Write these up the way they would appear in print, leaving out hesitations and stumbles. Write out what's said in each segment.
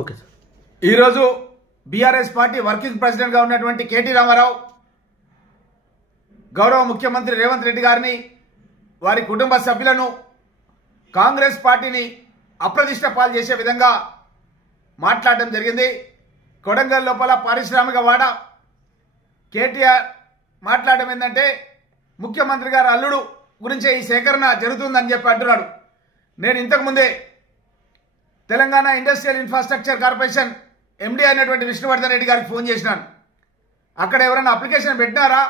Okay sir. ఈరోజు BRS party working ప్రెసిడెంట్గా ఉన్నటువంటి కేటీ రామారావు గౌరవ ముఖ్యమంత్రి రేవంత్ రెడ్డి గారిని, వారి కుటుంబ సభ్యులను, కాంగ్రెస్ పార్టీని అప్రతిష్ట పాలు చేసే విధంగా మాట్లాడడం జరిగింది. కొడంగల్ లోపల పారిశ్రామిక వాడ కేటీఆర్ మాట్లాడడం ఏంటంటే ముఖ్యమంత్రి గారు అల్లుడు గురించే ఈ సేకరణ జరుగుతుందని చెప్పి అంటున్నాడు. నేను ఇంతకుముందే Telangana industrial infrastructure corporation MD అయినటువంటి విష్ణువర్ధన్ రెడ్డి గారికి ఫోన్ చేసినాను. అక్కడ ఎవరైనా అప్లికేషన్ పెట్టినారా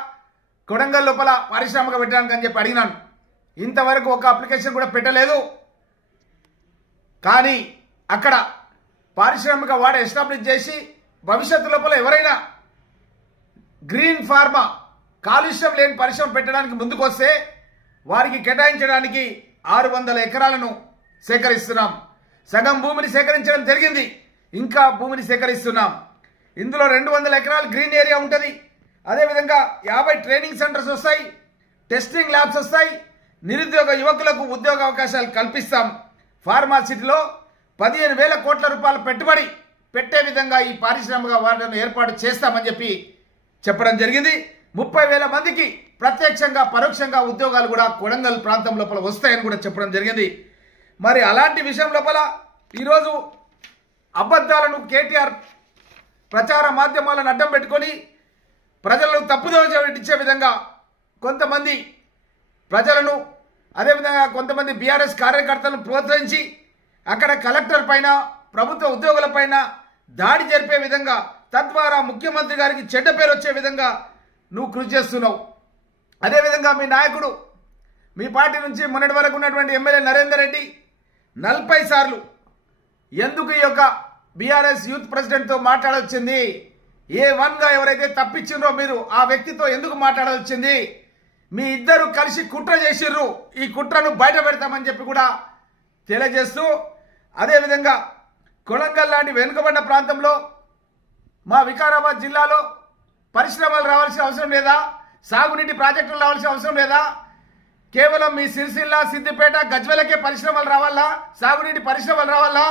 కొడంగల్ లోపల పారిశ్రామిక పెట్టడానికి అని చెప్పి అడిగినాను. ఇంతవరకు ఒక అప్లికేషన్ కూడా పెట్టలేదు. కానీ అక్కడ పారిశ్రామిక వాడ ఎస్టాబ్లిష్ చేసి భవిష్యత్తు లోపల ఎవరైనా గ్రీన్ ఫార్మా కాలుష్యం లేని పరిశ్రమ పెట్టడానికి ముందుకొస్తే వారికి కేటాయించడానికి 600 ఎకరాలను సేకరిస్తున్నాం. సగం భూమిని సేకరించడం జరిగింది, ఇంకా భూమిని సేకరిస్తున్నాం. ఇందులో 200 ఎకరాలు గ్రీన్ ఏరియా ఉంటుంది. అదేవిధంగా 50 ట్రైనింగ్ సెంటర్స్ వస్తాయి, టెస్టింగ్ ల్యాబ్స్ వస్తాయి. నిరుద్యోగ యువకులకు ఉద్యోగ అవకాశాలు కల్పిస్తాం. ఫార్మాసిటీలో 15,000 కోట్ల రూపాయల పెట్టుబడి పెట్టే విధంగా ఈ పారిశ్రామిక వాడను ఏర్పాటు చేస్తామని చెప్పి చెప్పడం జరిగింది. 30,000 మందికి ప్రత్యక్షంగా పరోక్షంగా ఉద్యోగాలు కూడా కొడంగల్ ప్రాంతం లోపల వస్తాయని కూడా చెప్పడం జరిగింది. మరి అలాంటి విషయం లోపల ఈరోజు అబద్ధాలను కేటీఆర్ ప్రచార మాధ్యమాలను అడ్డం పెట్టుకొని ప్రజలను తప్పుదోవ ఇచ్చే విధంగా కొంతమంది ప్రజలను, అదేవిధంగా కొంతమంది బీఆర్ఎస్ కార్యకర్తలను ప్రోత్సహించి అక్కడ కలెక్టర్ పైన, ప్రభుత్వ ఉద్యోగుల పైన దాడి జరిపే విధంగా, తద్వారా ముఖ్యమంత్రి గారికి చెడ్డ పేరు వచ్చే విధంగా నువ్వు కృషి చేస్తున్నావు. అదేవిధంగా మీ నాయకుడు, మీ పార్టీ నుంచి మొన్నటి వరకు ఉన్నటువంటి ఎమ్మెల్యే నరేందర్ రెడ్డి 40 సార్లు ఎందుకు ఈ యొక్క బీఆర్ఎస్ యూత్ ప్రెసిడెంట్తో మాట్లాడొచ్చింది, A1గా ఎవరైతే తప్పించిండ్రో మీరు ఆ వ్యక్తితో ఎందుకు మాట్లాడవచ్చింది, మీ ఇద్దరు కలిసి కుట్ర చేసిర్రు, ఈ కుట్రను బయట పెడతామని చెప్పి కూడా తెలియజేస్తూ, అదేవిధంగా కొడంగల్ లాంటి వెనుకబడిన ప్రాంతంలో మా వికారాబాద్ జిల్లాలో పరిశ్రమలు రావాల్సిన అవసరం లేదా, సాగునీటి ప్రాజెక్టులు రావాల్సిన అవసరం లేదా, కేవలం మీ సిరిసిల్ల, సిద్దిపేట, గజ్వెలకే పరిశ్రమలు రావాలా, సాగునీటి పరిశ్రమలు రావాలా?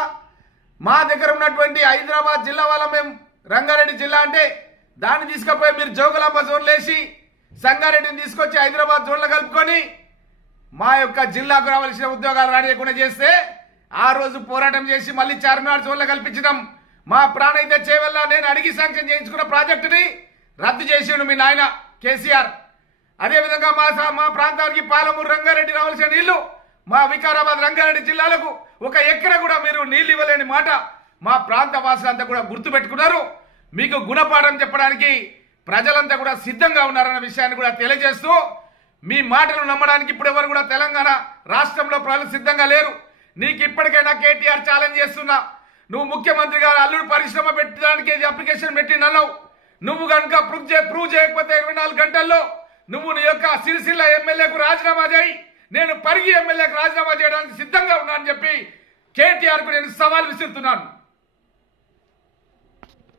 మా దగ్గర ఉన్నటువంటి హైదరాబాద్ జిల్లా వాళ్ళ మేము రంగారెడ్డి జిల్లా అంటే దాన్ని తీసుకుపోయి మీరు జోగులాంబ జోన్లు వేసి సంగారెడ్డిని తీసుకొచ్చి హైదరాబాద్ జోన్లో కలుపుకొని మా యొక్క జిల్లాకు రావాల్సిన ఉద్యోగాలు రానియకుండా చేస్తే ఆ రోజు పోరాటం చేసి మళ్ళీ చార్మినార్ జోన్లో కల్పించడం, మా ప్రాణైతే చేవల్ల నేను అడిగి శాంక్షన్ చేయించుకున్న ప్రాజెక్టుని రద్దు చేసిండు మీ నాయన కేసీఆర్. అదేవిధంగా మా ప్రాంతానికి పాలమూరు, రంగారెడ్డి రావాల్సిన నీళ్లు మా వికారాబాద్, రంగారెడ్డి జిల్లాలకు 1 ఎకరా కూడా మీరు నీళ్లు ఇవ్వలేని మాట మా ప్రాంత వాసులంతా కూడా గుర్తుపెట్టుకున్నారు. మీకు గుణపాఠం చెప్పడానికి ప్రజలంతా కూడా సిద్ధంగా ఉన్నారన్న విషయాన్ని కూడా తెలియజేస్తూ, మీ మాటలు నమ్మడానికి ఇప్పుడు ఎవరు కూడా తెలంగాణ రాష్ట్రంలో ప్రజలు సిద్ధంగా లేరు. నీకు ఇప్పటికైనా కేటీఆర్ ఛాలెంజ్ చేస్తున్నా, నువ్వు ముఖ్యమంత్రి గారు అల్లుడు పరిశ్రమ పెట్టడానికి అప్లికేషన్ పెట్టినన్నావు. నువ్వు కనుక ప్రూవ్ చేయకపోతే 24 గంటల్లో నువ్వు నీ యొక్క సిరిసిల్ల ఎమ్మెల్యేకు రాజీనామా చేయి, నేను పరిగి ఎమ్మెల్యేకు రాజీనామా చేయడానికి సిద్ధంగా ఉన్నా అని చెప్పి కేటీఆర్ కు నేను సవాల్ విసురుతున్నాను.